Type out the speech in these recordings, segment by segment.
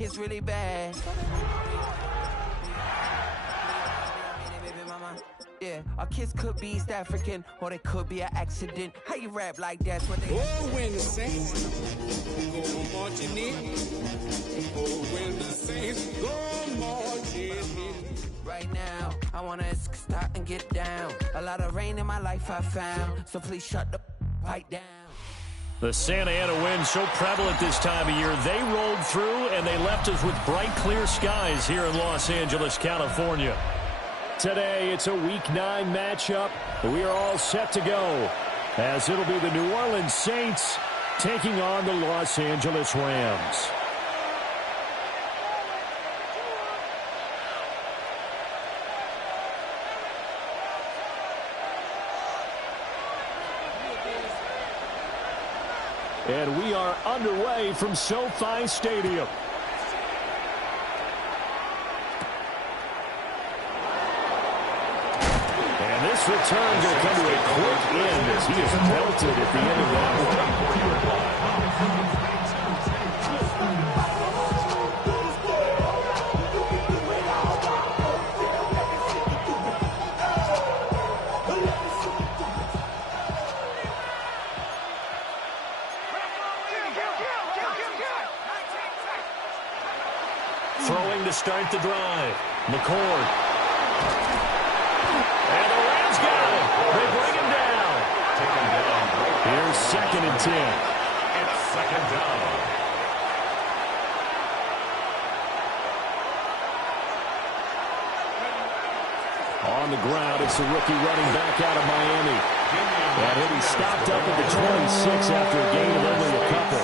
It's really bad. Yeah, our kids could be East African, or they could be an accident. How you rap like that's what they... Oh, when the Saints go marching in. Oh, when the Saints go marching in. Right now, I wanna stop and get down. A lot of rain in my life I found, so please shut the pipe down. The Santa Ana wind so prevalent this time of year, they rolled through and they left us with bright, clear skies here in Los Angeles, California. Today, it's a Week 9 matchup. We are all set to go, as it'll be the New Orleans Saints taking on the Los Angeles Rams. And we are underway from SoFi Stadium. And this return going to come to a quick end as he is pelted at the end of that one. Throwing to start the drive. McCord. And the Rams got him. They bring him down. Here's 2nd and 10. It's 2nd down. On the ground, it's the rookie running back out of Miami. And he'll be stopped up at the 26 after a gain of only a couple.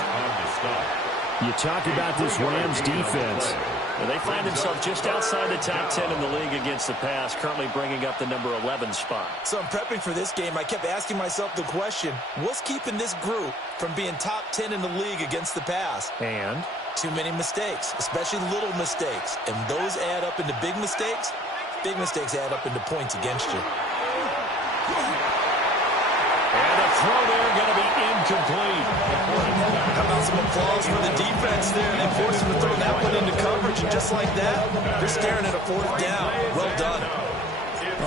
You talk about this Rams defense. And they find themselves just outside the top 10 in the league against the pass, currently bringing up the number 11 spot. So I'm prepping for this game. I kept asking myself the question, what's keeping this group from being top 10 in the league against the pass? And? Too many mistakes, especially little mistakes. And those add up into big mistakes. Big mistakes add up into points against you. And a throw there going to be incomplete. How about some applause for the defense there? They forced him to throw that one into coverage, and just like that, they're staring at a 4th down. Well done.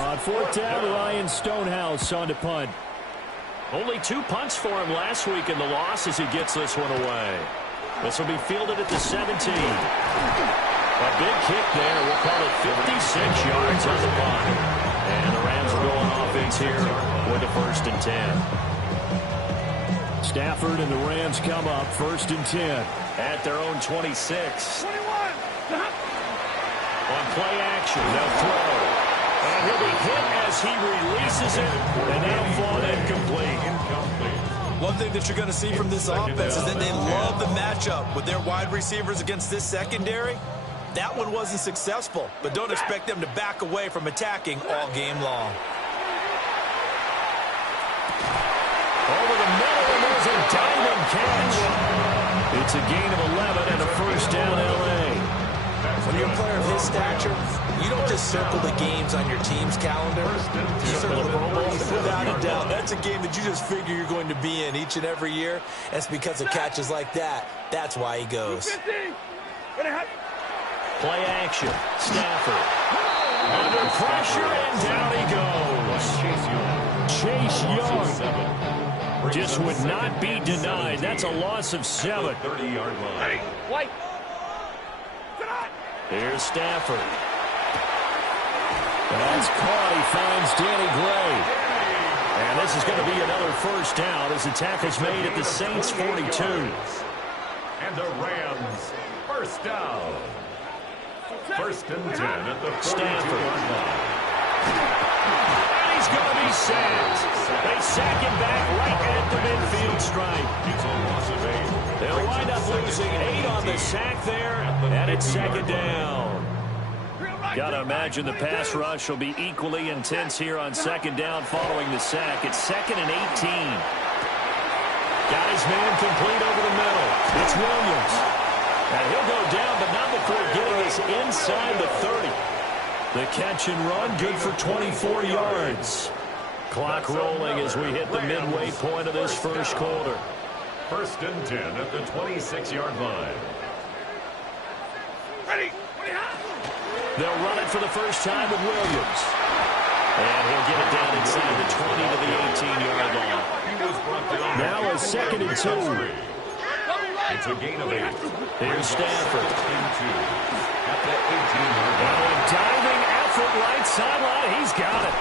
On 4th down, Ryan Stonehouse on to punt. Only 2 punts for him last week in the loss as he gets this one away. This will be fielded at the 17. A big kick there. We'll call it 56 yards on the punt. And the Rams will go on offense here with a 1st and 10. Stafford and the Rams come up 1st and 10. At their own 26. 21. On play action, they'll throw. And he'll be hit as he releases it. And that'll fall incomplete. One thing that you're going to see from this offense is that they love the matchup with their wide receivers against this secondary. That one wasn't successful, but don't expect them to back away from attacking all game long. Over the middle, and there's a diving catch. It's a gain of 11 and a 1st down, L.A. When you're a player of his stature, you don't just circle the games on your team's calendar. You circle the Pro Bowl. Without a doubt, that's a game that you just figure you're going to be in each and every year. That's because of catches like that. That's why he goes. Play action. Stafford. Under pressure, and down he goes. Chase Young just would not be denied. That's a loss of 7. 30-yard line. White. Here's Stafford. That's caught. He finds Danny Gray. And this is going to be another 1st down as the tackle's made at the Saints' 42. And the Rams, 1st down. 1st and 10 at the 42-yard line. And he's going to be sacked. They sack him back right at the midfield stripe. It's a loss of 8. They'll wind up losing 8 on the sack there, and it's 2nd down. Got to imagine the pass rush will be equally intense here on 2nd down following the sack. It's 2nd and 18. Got his man complete over the middle. It's Williams. And he'll go down, but not before getting us inside the 30. The catch and run, good for 24 yards. Clock rolling as we hit the midway point of this 1st quarter. 1st and 10 at the 26-yard line. They'll run it for the first time with Williams. And he'll get it down inside the 20 to the 18-yard line. Now a 2nd and 2. It's a gain of 8. Here's Stanford. At the 18-yard line. Now a diving effort right sideline. He's got it.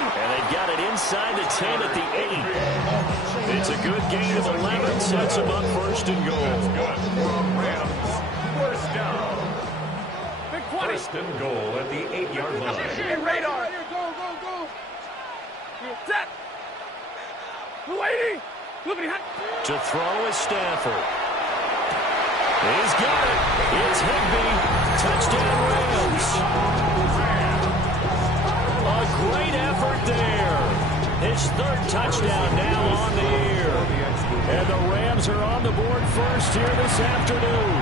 And they've got it inside the 10 at the 8. It's a good gain of 11. Sets them up 1st and goal. That's good for Rams. First down. 1st and goal at the 8-yard line. Hey, radar. Go. Set. Waiting. To throw is Stafford. He's got it. It's Higbee. Touchdown Rams. A great effort there. His 3rd touchdown now on the year. And the Rams are on the board first here this afternoon.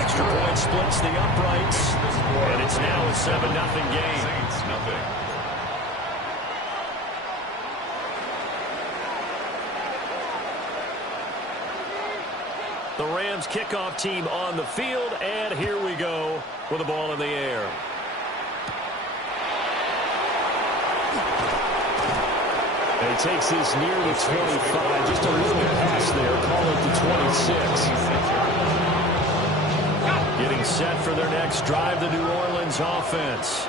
Extra point splits the uprights. And it's now a 7-0 game. Saints nothing. The Rams kickoff team on the field, and here we go with the ball in the air. And he takes this near the 25, just a little pass there, call it the 26. Getting set for their next drive, the New Orleans offense.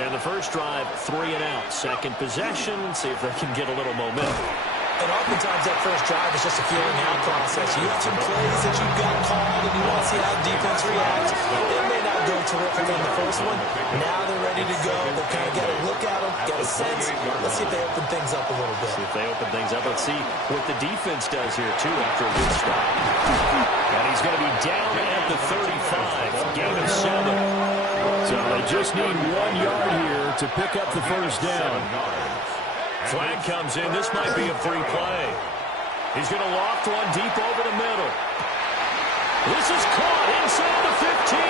And the first drive, 3 and out. Second possession, see if they can get a little momentum. And oftentimes that first drive is just a feeling out process. You have some plays that you've got called and you want to see how the defense reacts. It may not go terrific on the first one. Now they're ready to go. They've kind of got to look at them, get a sense. Let's see if they open things up a little bit. See if they open things up. Let's see what the defense does here, too, after a good start. And he's going to be down at the 35. Gain of 7. So they just need 1 yard here to pick up the first down. Flag comes in. This might be a free play. He's going to loft one deep over the middle. This is caught inside the 15.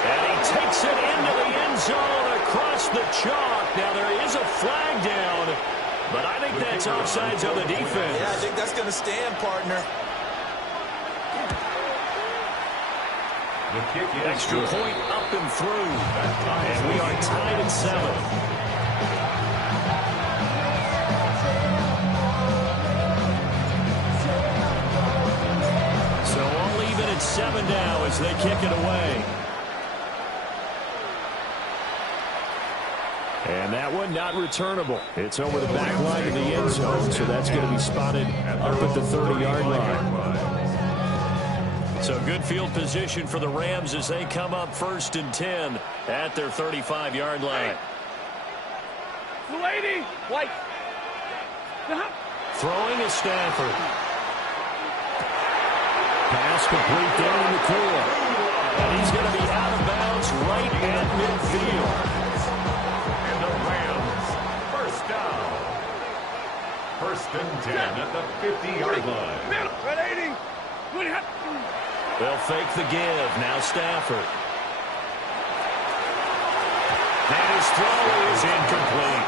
And he takes it into the end zone across the chalk. Now there is a flag down, but I think that's offsides on the defense. Yeah, I think that's going to stand, partner. The kick is Extra point up and through. And we are tied at 7. So all even at 7 now as they kick it away. And that one not returnable. It's over the back line of the end zone, so that's going to be spotted up at the 30-yard line. So good field position for the Rams as they come up 1st and 10 at their 35-yard line. White. Throwing is Stafford. Pass complete down in the corner. And he's going to be out of bounds right at midfield. And the Rams, first down. 1st and 10 at the 50-yard line. They'll fake the give. Now Stafford. And his throw is incomplete.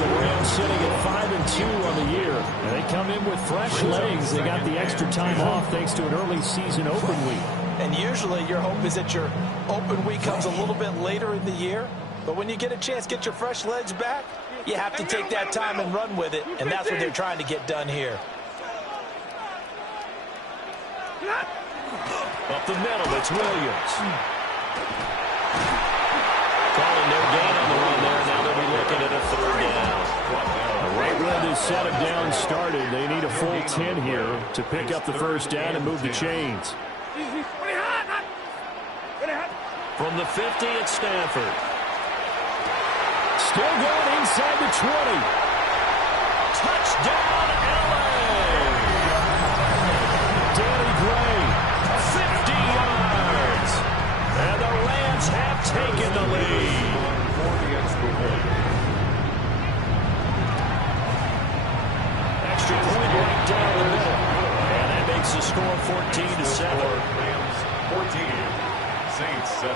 The Rams sitting at 5-2 on the year. And they come in with fresh legs. They got the extra time off thanks to an early season open week. And usually your hope is that your open week comes a little bit later in the year. But when you get a chance to get your fresh legs back, you have to take that time and run with it. And that's what they're trying to get done here. Up the middle, it's Williams. Calling no gain on the run there. Now they'll be looking at a 3rd down. The right when this set of down started, they need a full 10 here to pick up the first down and move the chains. From the 50, it's Stafford. Still going inside the 20. Touchdown, LA! Danny Gray, 50 yards. And the Rams have taken the lead. Extra point right down the middle. And that makes the score 14-7. Rams 14, Saints 7.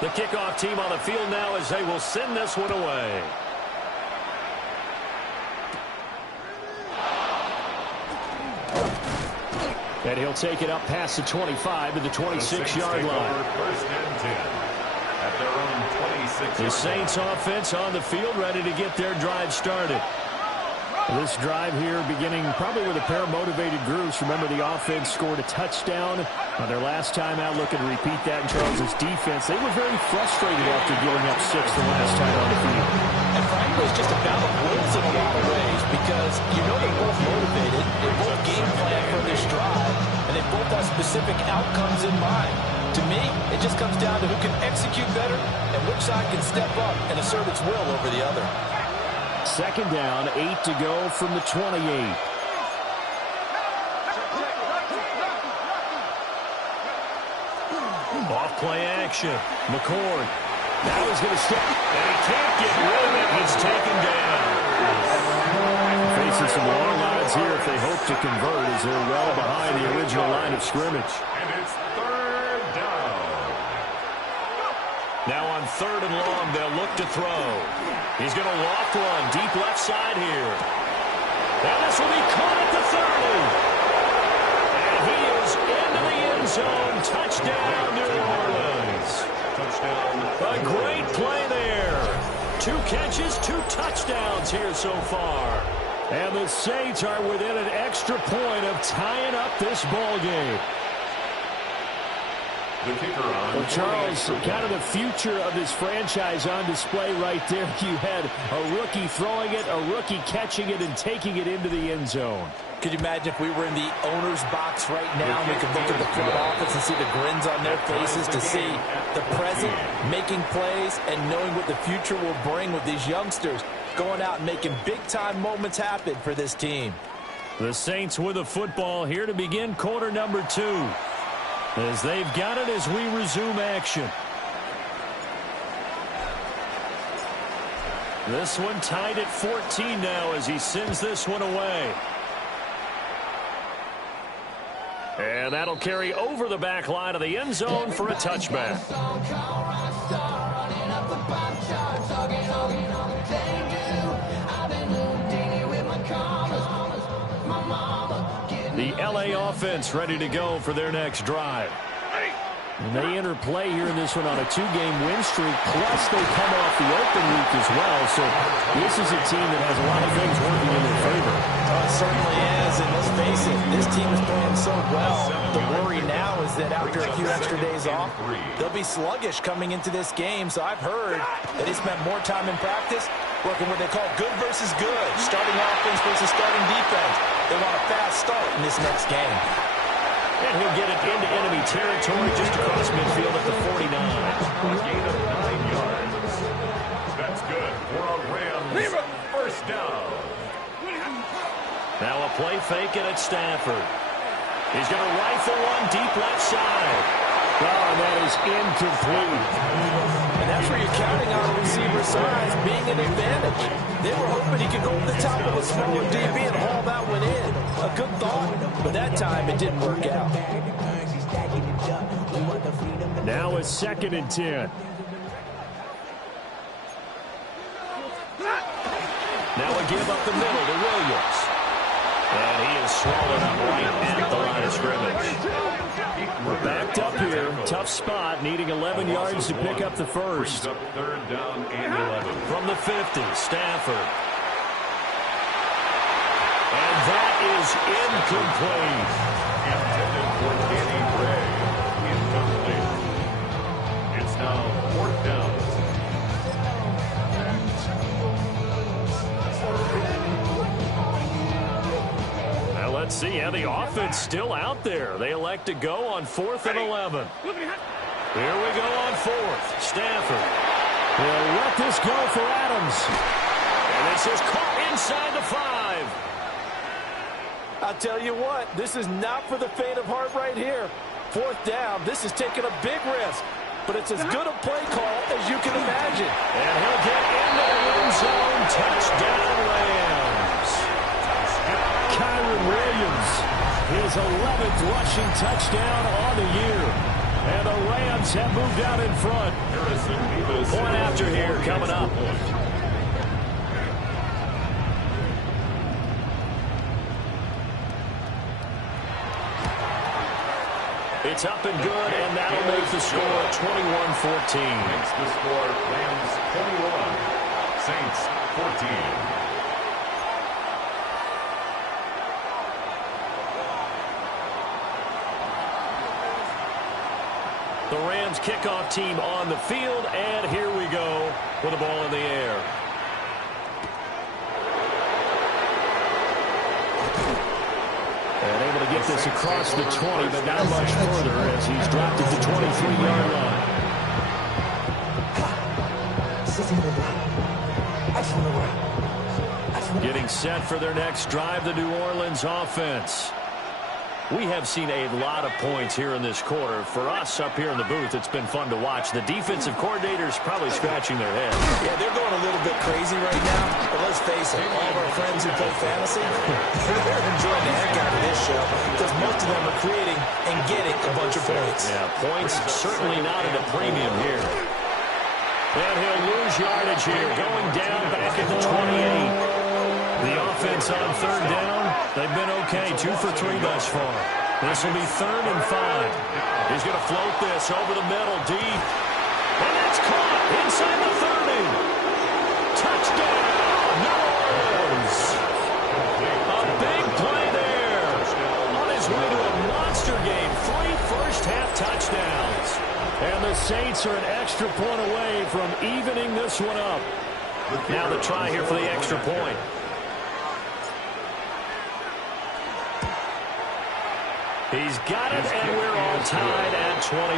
The kickoff team on the field now as they will send this one away. And he'll take it up past the 25 to the 26-yard line. First and 10 at their own 26. The Saints offense on the field, ready to get their drive started. This drive here beginning probably with a pair of motivated groups. Remember, the offense scored a touchdown on their last time out, looking to repeat that in Charles' defense. They were very frustrated after giving up 6 the last time on the field. And frankly, it's just a battle of wills in a lot of ways because you know they're both motivated, they both game plan for this drive, and they both have specific outcomes in mind. To me, it just comes down to who can execute better and which side can step up and assert its will over the other. Second down, 8 to go from the 28. Off play action. McCord. Now he's going to step. And he can't get rid of it. He's taken down. Facing some long odds here if they hope to convert as they're well behind the original line of scrimmage. And it's third down. Now on third and long, they'll look to throw. He's going to loft one deep left side here. Now this will be caught at the 30. And he is into the end zone. Touchdown, New Orleans. Touchdown. A great play there. 2 catches, 2 touchdowns here so far. And the Saints are within an extra point of tying up this ball game. The kicker on. Well, Charles, kind of the future of this franchise on display right there. You had a rookie throwing it, a rookie catching it, and taking it into the end zone. Could you imagine if we were in the owner's box right now and we could look at the front office and see the grins on their faces to see the present, making plays, and knowing what the future will bring with these youngsters going out and making big-time moments happen for this team. The Saints with the football here to begin quarter number 2. As they've got it as we resume action. This one tied at 14 now as he sends this one away. And that'll carry over the back line of the end zone for a touchback. The LA offense ready to go for their next drive. And they enter play here in this one on a 2-game win streak, plus they come off the open week as well. So this is a team that has a lot of things working in their favor. It certainly is, and let's face it, this team is playing so well. The worry now is that after a few extra days off, they'll be sluggish coming into this game. So I've heard that he spent more time in practice working what they call good versus good, starting offense versus starting defense. They want a fast start in this next game. And he'll get it into enemy territory just across midfield at the 49. A gain of 9 yards. That's good for a Rams first down. Now a play fake it at Stafford. He's going to rifle one deep left side. Oh, and that is incomplete. And that's where you're counting on a receiver's size being an advantage. They were hoping he could go over the top of a smaller DB and haul that one in. A good thought, but that time it didn't work out. Now a 2nd and 10. Now a give up the middle to Williams. And he is swallowed up right at the line of scrimmage. We're backed up here. Tough spot, needing 11 yards to pick up the first. Up third down and 11. From the 50, Stafford. And that is incomplete. Intended for Danny Gray. Incomplete. It's now 4th down. Well, let's see how the offense still out there. They elect to go on 4th and 11. Here we go on 4th. Stafford. He'll let this go for Adams. And this is caught inside the 5. I'll tell you what, this is not for the faint of heart right here. 4th down, this is taking a big risk. But it's as good a play call as you can imagine. And he'll get into the end zone. Touchdown, Rams. Kyren Williams, his 11th rushing touchdown on the year. And the Rams have moved out in front. Point after here coming up. It's up and good, and that'll make the score 21-14. Makes the score Rams 21, Saints 14. The Rams kickoff team on the field, and here we go with the ball in the air. And able to get this across the 20, but not much further as he's dropped at the 23-yard line. Getting set for their next drive, the New Orleans offense. We have seen a lot of points here in this quarter. For us up here in the booth, it's been fun to watch. The defensive coordinators probably scratching their heads. Yeah, they're going a little bit crazy right now. But let's face it, all of our friends who play fantasy, they're enjoying the heck out of this show because most of them are creating and getting a bunch of points. Yeah, points certainly not at a premium here. And he'll lose yardage here, going down back at the 28. The offense on third down, they've been okay, 2 for 3 thus far. This will be 3rd and 5. He's going to float this over the middle, deep. And that's caught inside the 30. Touchdown, New Orleans. A big play there. On his way to a monster game, 3 first-half touchdowns. And the Saints are an extra point away from evening this one up. Now the try here for the extra point. He's got it, and we're all tied at 21.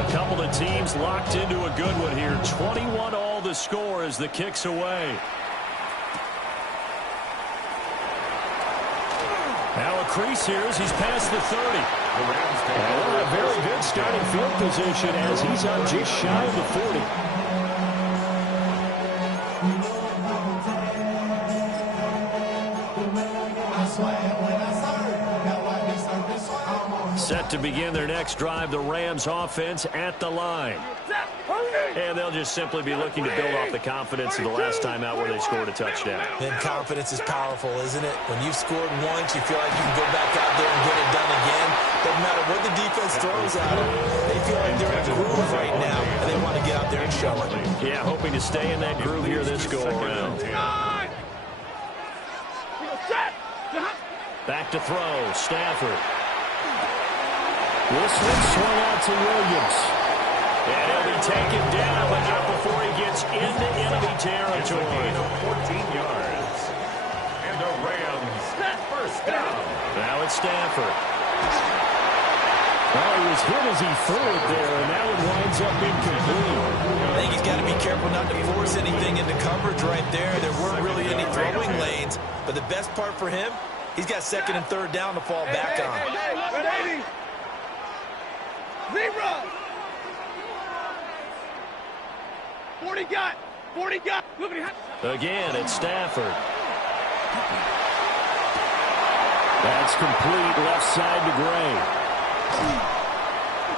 A couple of teams locked into a good one here. 21 all the score as the kick's away. Now a crease here as he's past the 30. And a very good starting field position as he's on just shy of the 40. Set to begin their next drive, the Rams offense at the line. And they'll just simply be looking to build off the confidence of the last time out where they scored a touchdown. And confidence is powerful, isn't it? When you've scored once, you feel like you can go back out there and get it done again. Doesn't matter what the defense throws at them. They feel like they're in a groove right now, and they want to get out there and show it. Yeah, hoping to stay in that groove here this go-around. Back to throw, Stafford. This one swung out to Williams. And he'll be taken down, but not before he gets into enemy territory. 14 yards. And the Rams first down. Now it's Stafford. Well, he was hit as he threw it there, and now it winds up incomplete. I think he's got to be careful not to force anything into coverage right there. There weren't really any throwing lanes, but the best part for him, he's got 2nd and 3rd down to fall back on. Hey, 40 got. Again, it's Stafford. That's complete left side to Gray.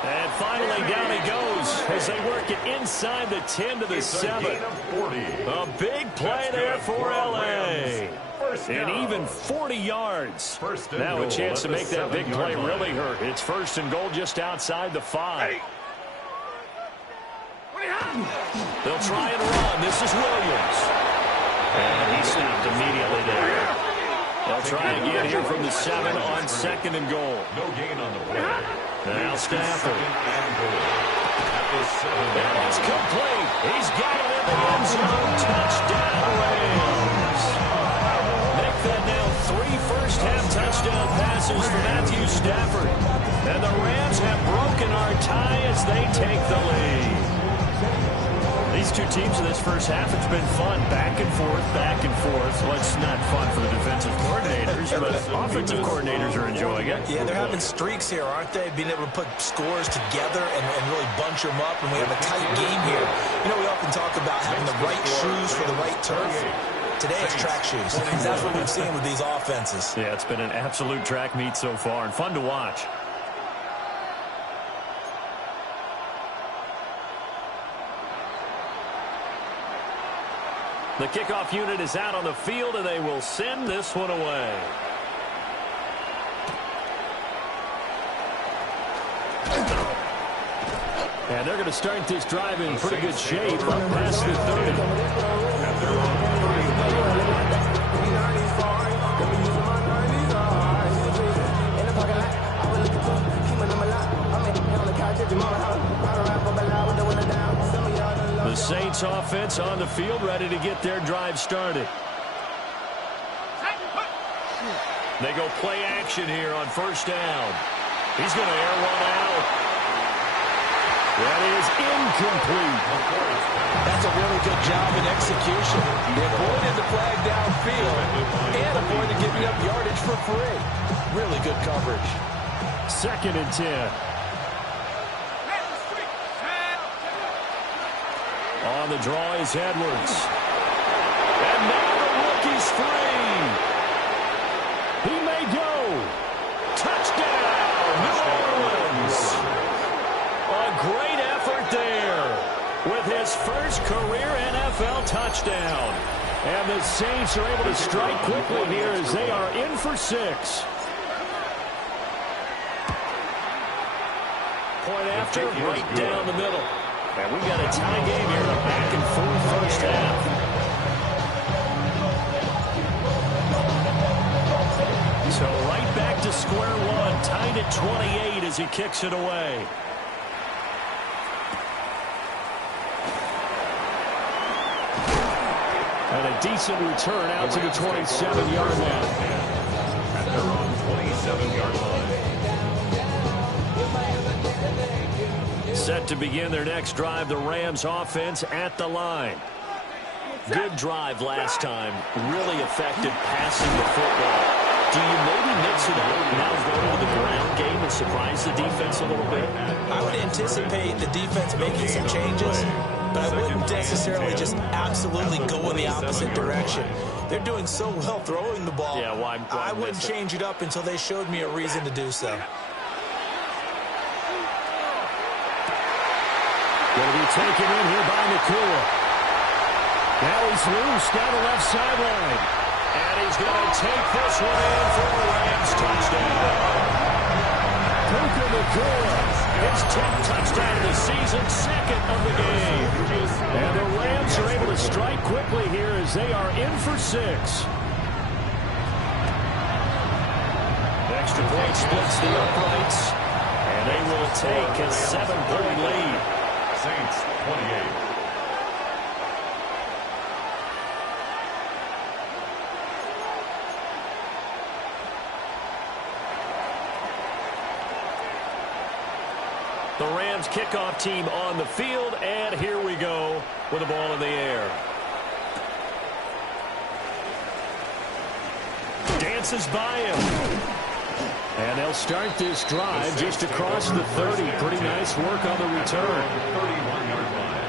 And finally down he goes as they work it inside the 10 to the 7. A big play there for L.A. And even 40 yards. Now a chance to make that big play really hurt. It's 1st and goal just outside the 5. They'll try and run. This is Williams. And he stopped immediately there. They'll try again here from the 7 on 2nd and goal. No gain on the play. Now Stafford. And it's complete. He's got it in the end zone. Touchdown, Rams. Make that now 3 first-half touchdown passes for Matthew Stafford. And the Rams have broken our tie as they take the lead. These two teams in this first half, it's been fun. Back and forth, back and forth. Well, it's not fun for the defensive coordinators, but offensive coordinators are enjoying it. Yeah, they're having streaks here, aren't they? Being able to put scores together and really bunch them up, and we have a tight game here. You know, we often talk about having the right shoes for the right turf. Today it's track shoes. That's what we've seen with these offenses. Yeah, it's been an absolute track meet so far and fun to watch. The kickoff unit is out on the field, and they will send this one away. And they're going to start this drive in pretty good shape up past the 30. The Saints offense on the field, ready to get their drive started. They go play action here on first down. He's going to air one out. That is incomplete. That's a really good job in execution. They avoided the flag downfield and avoided giving up yardage for free. Really good coverage. 2nd and 10. On the draw is Edwards. And now the rookie's free. He may go. Touchdown, New Orleans. A great effort there with his first career NFL touchdown. And the Saints are able to strike quickly here as they are in for 6. Point after, right down the middle. And we got a tie game here in a back-and-forth first half. So right back to square one, tied at 28 as he kicks it away. And a decent return out to the 27-yard line. At their own 27-yard line. Set to begin their next drive, the Rams offense at the line. Good drive last time. Really effective passing the football. Do you maybe mix it up now going to the ground game and surprise the defense a little bit? I would anticipate the defense making some changes, but I wouldn't necessarily just absolutely go in the opposite direction. They're doing so well throwing the ball. Yeah, why I wouldn't change it up until they showed me a reason to do so. Going to be taken in here by Nakua. Now he's loose down the left sideline. And he's going to take this one in for a Rams touchdown. Puka Nakua, his 10th touchdown of the season, 2nd of the game. And the Rams are able to strike quickly here as they are in for 6. Extra point splits the uprights. And they will take a 7-point lead. Saints 28. The Rams kickoff team on the field, and here we go with the ball in the air. Dances by him. And they'll start this drive just across the 30. Pretty nice work on the return. 31-yard line.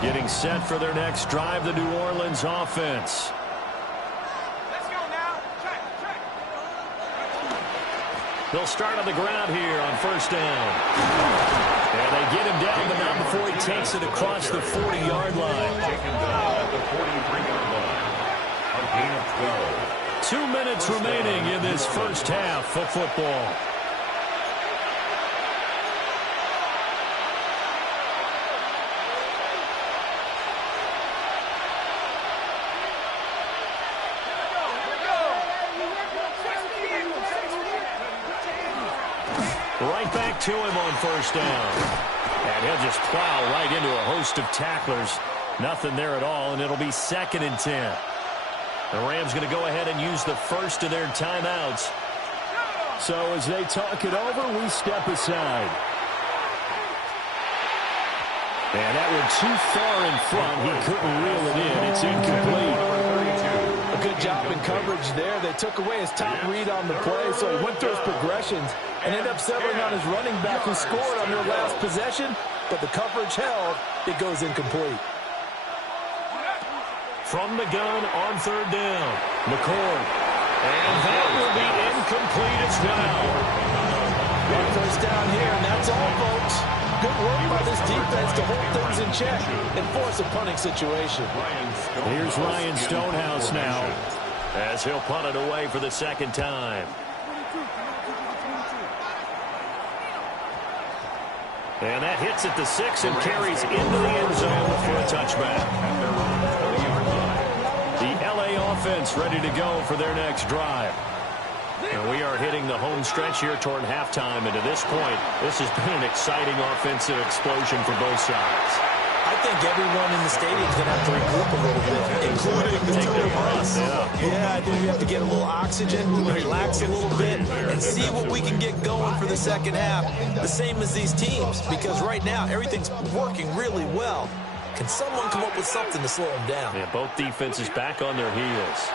Getting set for their next drive, the New Orleans offense. They'll start on the ground here on first down. And they get him down, but not before he takes it across the 40-yard line. Taken down at the 43-yard line. A gain of 12. 2 minutes remaining in this first half of football. Right back to him on first down. And he'll just plow right into a host of tacklers. Nothing there at all, and it'll be 2nd and 10. The Rams going to go ahead and use the first of their timeouts. So as they talk it over, we step aside. And that went too far in front. He couldn't reel it in. It's incomplete. A good job in coverage there. They took away his top read on the play, so he went through his progressions and ended up settling on his running back who scored on their last possession, but the coverage held. It goes incomplete. From the gun on third down, McCord. And that will be incomplete as well. One first down here, and that's all, folks. Good work by this defense to hold things in check and force a punting situation. Here's Ryan Stonehouse now, as he'll punt it away for the second time. And that hits at the 6 and carries into the end zone for a touchback. The LA offense ready to go for their next drive. And we are hitting the home stretch here toward halftime. And to this point, this has been an exciting offensive explosion for both sides. I think everyone in the stadium is going to have to regroup a little bit, including the two of us. Yeah, I think we have to get a little oxygen, relax a little bit, and see what we can get going for the second half, the same as these teams, because right now everything's working really well. Can someone come up with something to slow them down? Yeah, both defenses back on their heels.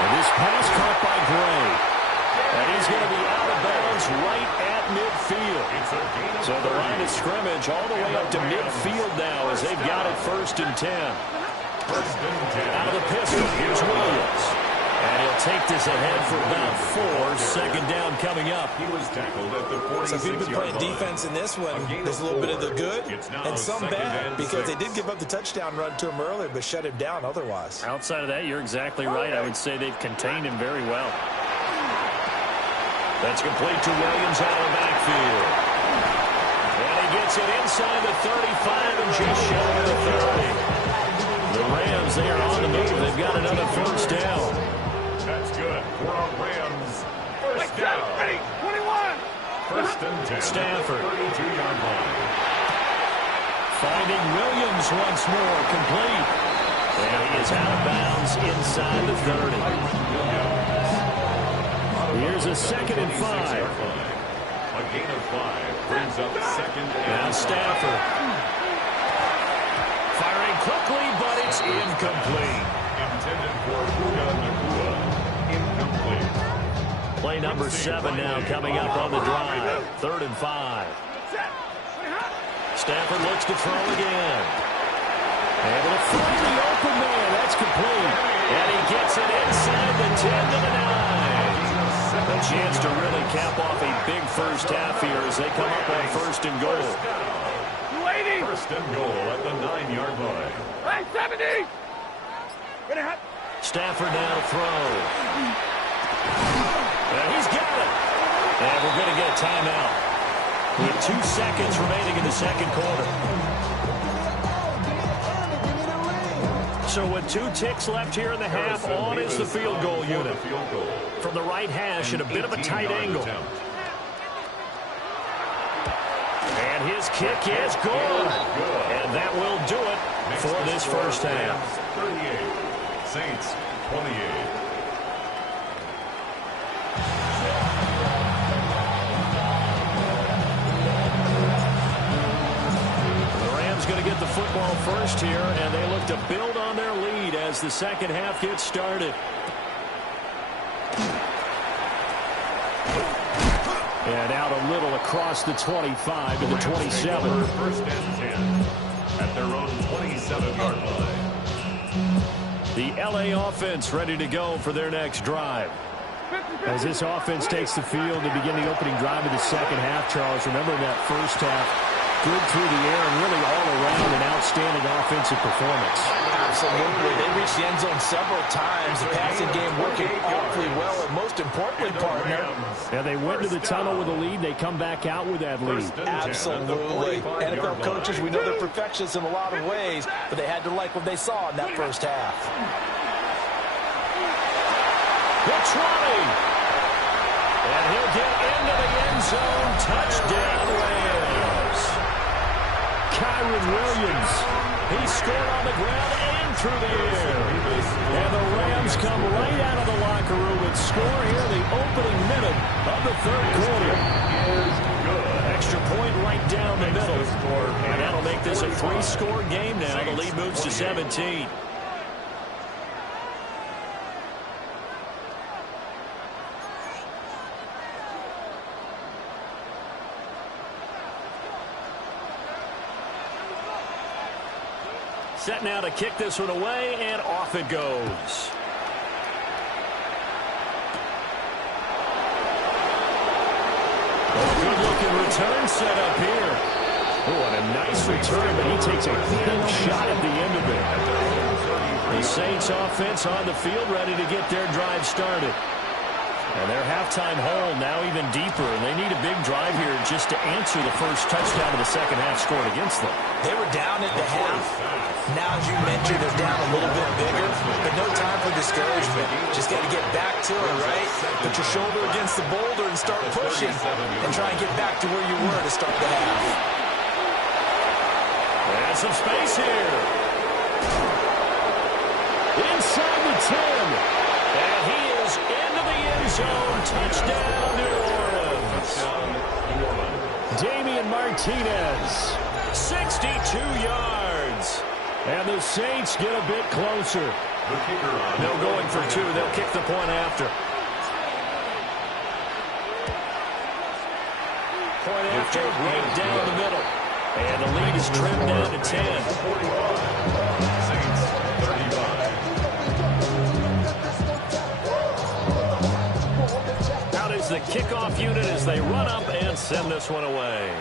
And this pass caught by Gray. And he's going to be out of bounds right at midfield. So the line of scrimmage all the way up to midfield now as they've got it 1st and 10. Out of the pistol, here's Williams. And he'll take this ahead for about 4. Second down coming up. He was tackled at the 46-yard So if you've been playing defense in this one, there's a little bit of the good and some bad, because they did give up the touchdown run to him earlier, but shut him down otherwise. Outside of that, you're exactly right. I would say they've contained him very well. That's complete to Williams out of the backfield. And he gets it inside the 35 and just shy of the 30. The Rams, they are on the move. They've got another first down. That's good for our Rams. First down. 21. 1st and 10. Stafford. 32-yard line. Finding Williams once more, complete. And he is out of bounds inside the 30. Here's a 2nd and 5. A gain of 5 brings up 2nd and Now Stafford. Firing quickly, but it's incomplete. intended for Puka Nacua. Incomplete. Play number 7 now coming up on the drive. 3rd and 5. Stafford looks to throw again. Able to find the open man. That's complete. And he gets it inside the 10 to the 9. A chance to really cap off a big first half here as they come up on 1st and goal. 1st and goal at the 9-yard line. 70. Stafford now to throw. And he's got it. And we're going to get a timeout. With 2 seconds remaining in the second quarter. So with 2 ticks left here in the half, on is the field goal unit. From the right hash at a bit of a tight angle. And his kick is good. And that will do it for this first half. 38. Saints 28. Going to get the football first here, and they look to build on their lead as the second half gets started. And out a little across the 25 to the 27. 1st and 10 at their own 27-yard line. The LA offense ready to go for their next drive. As this offense takes the field to begin the opening drive of the second half, Charles, remember in that first half, good through the air and really all around an outstanding offensive performance. Absolutely. They reached the end zone several times. The passing game working awfully well, and most importantly, partner. Yeah, they went to the tunnel with a lead. They come back out with that lead. Absolutely. NFL coaches, we know they're perfectionists in a lot of ways, but they had to like what they saw in that first half. The 20. And he'll get into the end zone. Touchdown, Rams. Kyren Williams. He scored on the ground and through the air. And the Rams come right out of the locker room and score here in the opening minute of the third quarter. Extra point right down the middle. And that'll make this a 3-score game now. The lead moves to 17. Set now to kick this one away, and off it goes. Good-looking return set up here. Oh, and a nice return, but he takes a big shot at the end of it. The Saints offense on the field, ready to get their drive started. And their halftime hole now even deeper, and they need a big drive here just to answer the first touchdown of the second half scored against them. They were down at the half. Now, as you mentioned, they're down a little bit bigger, but no time for discouragement. Just got to get back to it, right? Put your shoulder against the boulder and start pushing, and try and get back to where you were to start the half. And some space here. Inside the 10. And he is into the end zone. Touchdown, New Orleans. Damian Martinez, 62 yards. And the Saints get a bit closer. No going for two. They'll kick the point after. Point after, right down the middle. And the lead is trimmed down to 10. Saints 35. Out is the kickoff unit as they run up and send this one away.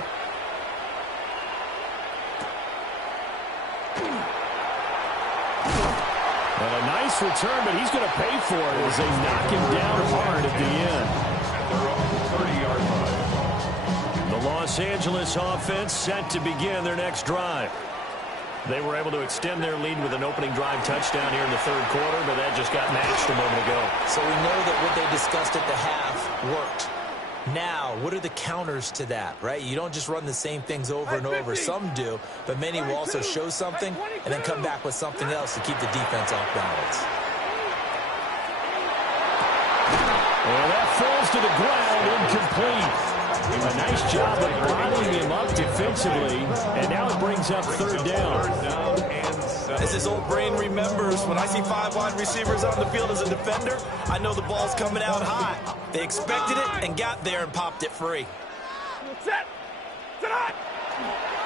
And a nice return, but he's going to pay for it as they knock him down hard at the end. At their own 30-yard line. The Los Angeles offense set to begin their next drive. They were able to extend their lead with an opening drive touchdown here in the third quarter, but that just got matched a moment ago. So we know that what they discussed at the half worked. Now, what are the counters to that, right? You don't just run the same things over and over. Some do, but many will also show something and then come back with something else to keep the defense off balance. Well, that falls to the ground, incomplete. A nice job of bottling him up defensively, and now it brings up third down. As his old brain remembers, when I see 5 wide receivers on the field as a defender, I know the ball's coming out high. They expected it and got there and popped it free.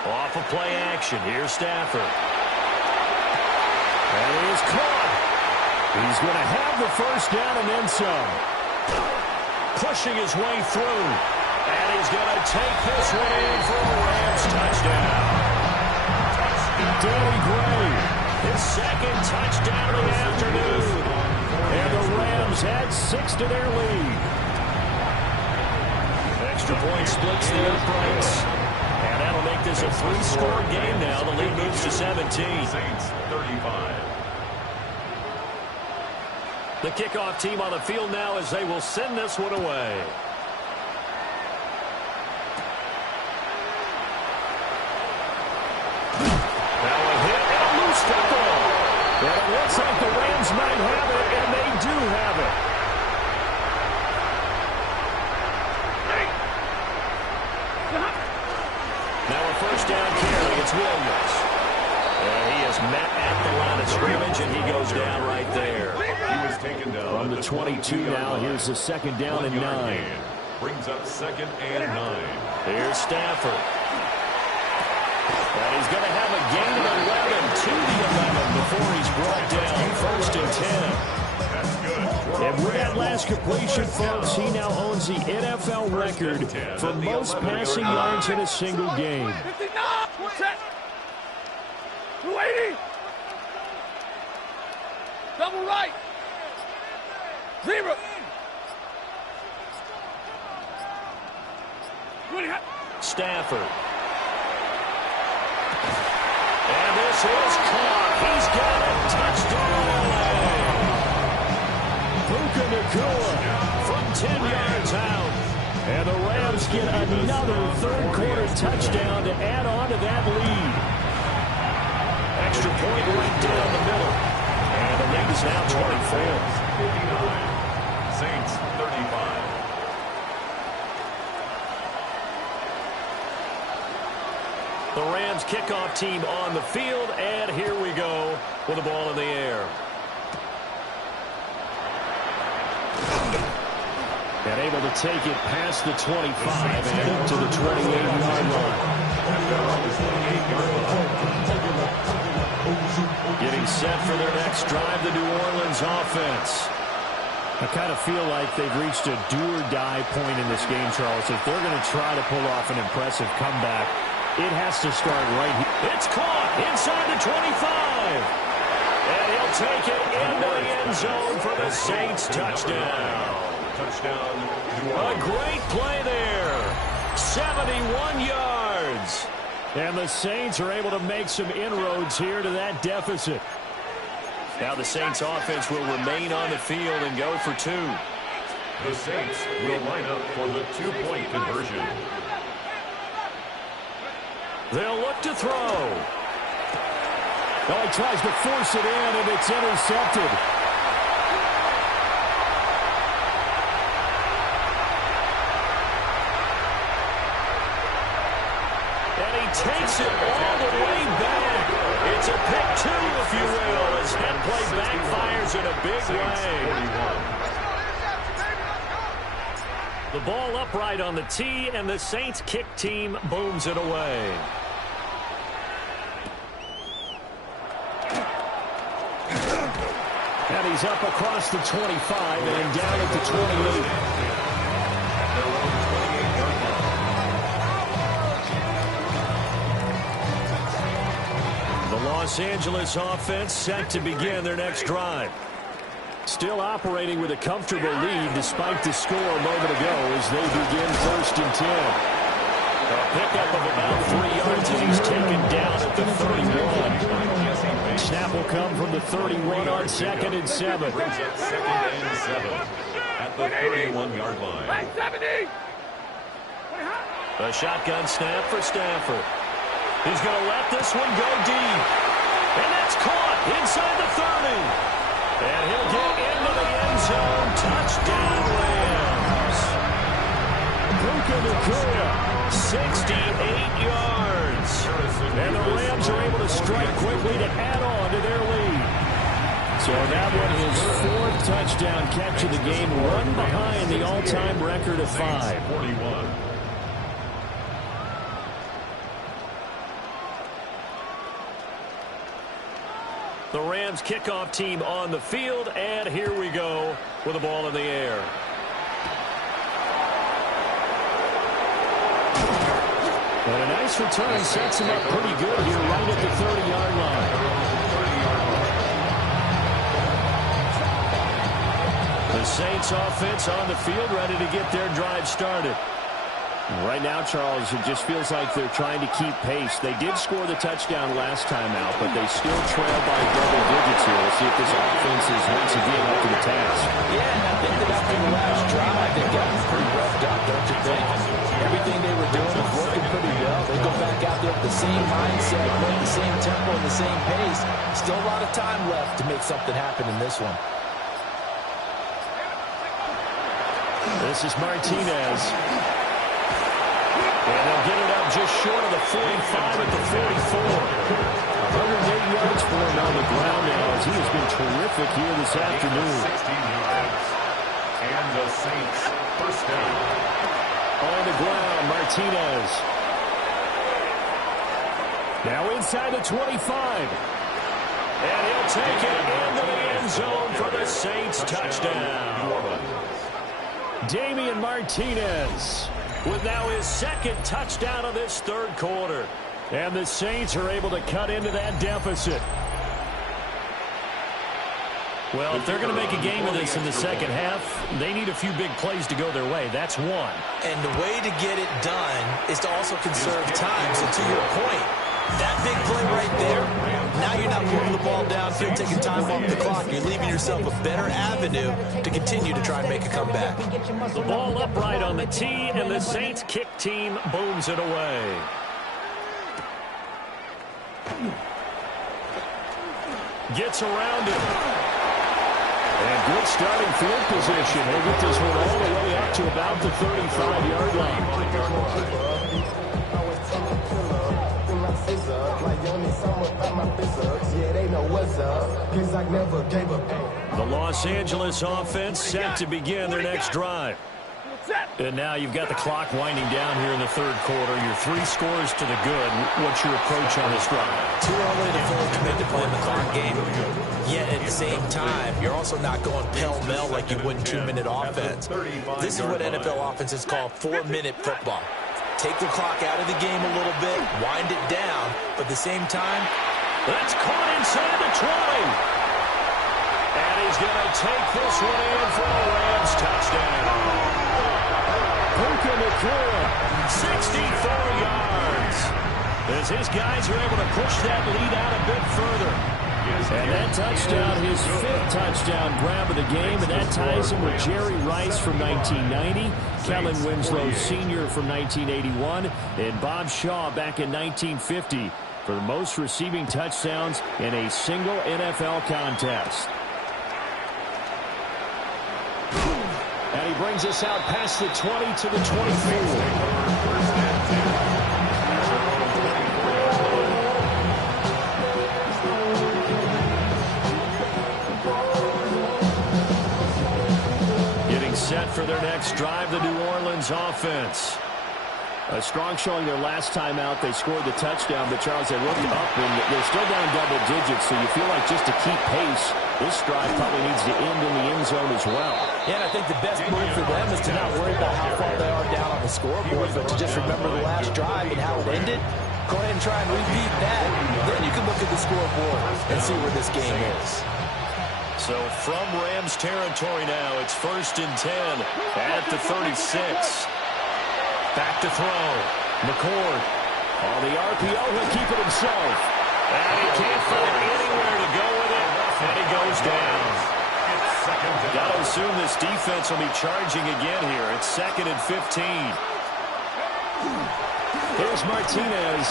Off of play action, here's Stafford. And he is caught. He's going to have the first down and then some. Pushing his way through. And he's going to take this one in for a Rams touchdown. Danny Gray, his second touchdown of the afternoon. And the Rams add 6 to their lead. Extra point splits the uprights. And that'll make this a 3-score game now. The lead moves to 17. Saints 35. The kickoff team on the field now as they will send this one away. Now a hit and a loose tackle. And it looks like the Rams might have it, and they do have it. Now a first down carry. It's Williams. And he is met at the line of scrimmage, and he goes down right there. He was taken down From the 22 now, here's the second down and 9. Brings up 2nd and 9. Here's Stafford. And he's going to have a gain of 11 to the 11 before he's brought down. 1st and 10. And with that last completion, folks, he now owns the NFL record for most passing yards in a single game. 280. Double right. 0. Stafford. And this is caught. He's got it. Touchdown. Puka Nacua from 10 yards out. And the Rams get another third-quarter touchdown to add on to that lead. Extra point right down the middle. And the lead is now 24. 59. Saints 35. The Rams kickoff team on the field, and here we go with the ball in the air. And able to take it past the 25 and up to the 28-yard line. Getting set for their next drive, the New Orleans offense. I kind of feel like they've reached a do-or-die point in this game, Charles. If they're going to try to pull off an impressive comeback, it has to start right here. It's caught inside the 25. And he'll take it into the end zone for the Saints touchdown. Touchdown. A great play there. 71 yards. And the Saints are able to make some inroads here to that deficit. Now the Saints offense will remain on the field and go for two. The Saints will line up for the two-point conversion. They'll look to throw. Oh, he tries to force it in, and it's intercepted. And he takes it all the way back. It's a pick two, if you will, as that play backfires in a big way. The ball upright on the tee, and the Saints kick team booms it away. And he's up across the 25 and down at the 28. The Los Angeles offense set to begin their next drive. Still operating with a comfortable lead despite the score a moment ago as they begin 1st and 10. A pickup of about 3 yards as he's taken down at the 31. Snap will come from the 31 on 2nd and 7. Brings up 2nd and 7 at the 31-yard line. A shotgun snap for Stafford. He's going to let this one go deep. And that's caught inside the 30. And he'll get into the end zone. Touchdown, Rams. Puka Nacua, 68 yards. And the Rams are able to strike quickly to add on to their lead. So that one is 4th touchdown catch of the game, run behind the all-time record of 5. 41. The Rams kickoff team on the field, and here we go with the ball in the air. And a nice return sets him up pretty good here right at the 30-yard line. The Saints offense on the field ready to get their drive started. Right now, Charles, it just feels like they're trying to keep pace. They did score the touchdown last time out, but they still trail by double digits here. We'll see if this offense is once again up to the task. Yeah, and I think that after the last drive, they got pretty roughed up, don't you think? Everything they were doing was working pretty well. They go back out there with the same mindset, with the same tempo, and the same pace. Still a lot of time left to make something happen in this one. This is Martinez. And they'll get it up just short of the 45 at the 44. 108 yards for him on the ground now as he has been terrific here this afternoon. 16 yards. And the Saints first down. On the ground, Martinez. Now inside the 25. And he'll take it into the end zone for the Saints touchdown. Damian Martinez with now his 2nd touchdown of this 3rd quarter. And the Saints are able to cut into that deficit. Well, if they're going to make a game of this in the second half, they need a few big plays to go their way. That's one. And the way to get it done is to also conserve time. So to your point, that big play right there, now you're not moving the ball downfield, taking time off the clock. You're leaving yourself a better avenue to continue to try and make a comeback. The ball upright on the tee, and the Saints kick team booms it away. Gets around it. And good starting field position. He'll get this one all the way up to about the 35-yard line. The Los Angeles offense set to begin their next drive. And now you've got the clock winding down here in the third quarter. Your 3 scores to the good. What's your approach on this drive? Too early to fully commit to playing the clock game. Yet at the same time, you're also not going pell-mell like you would in 2-minute offense. This is what NFL offenses call 4-minute football. Take the clock out of the game a little bit, wind it down, but at the same time, that's caught inside the 20. And he's going to take this one in for a Rams touchdown. Puka Nacua, 64 yards. As his guys are able to push that lead out a bit further. And that touchdown, his 5th touchdown grab of the game, and that ties him with Jerry Rice from 1990, Kellen Winslow Sr. from 1981, and Bob Shaw back in 1950 for the most receiving touchdowns in a single NFL contest. And he brings us out past the 20 to the 24. Set for their next drive, the New Orleans offense. A strong showing their last time out. They scored the touchdown, but Charles, they looked up and they're still down double digits, so you feel like just to keep pace, this drive probably needs to end in the end zone as well. Yeah, and I think the best move for them is to not worry about how far they are down on the scoreboard, but to just remember the last drive and how it ended. Go ahead and try and repeat that. Then you can look at the scoreboard and see where this game is. So from Rams territory now, it's 1st and 10 at the 36. Back to throw. McCord. On the RPO, he'll keep it himself. And he can't find anywhere to go with it. And he goes down. Got to assume this defense will be charging again here. It's 2nd and 15. Here's Martinez.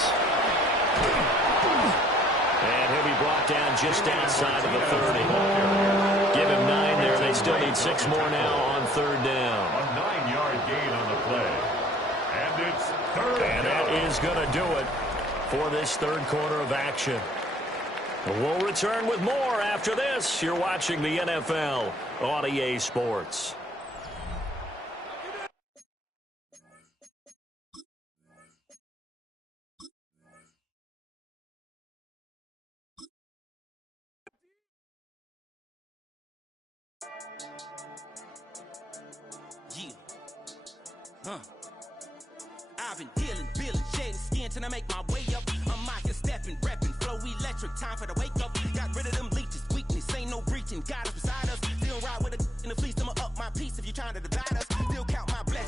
And he'll be brought down just outside of the 30. Give him 9 there. They still need 6 more now on 3rd down. A 9-yard gain on the play. And it's 3rd down. And that is going to do it for this third quarter of action. We'll return with more after this. You're watching the NFL on EA Sports. I've been dealing, shedding skin till I make my way up. I'm out here stepping, repping, flow electric, time for the wake up. Got rid of them leeches, weakness, ain't no breaching. God is beside us, still ride with a in the fleece, I'ma up my piece if you're trying to divide us. Still count my blessings.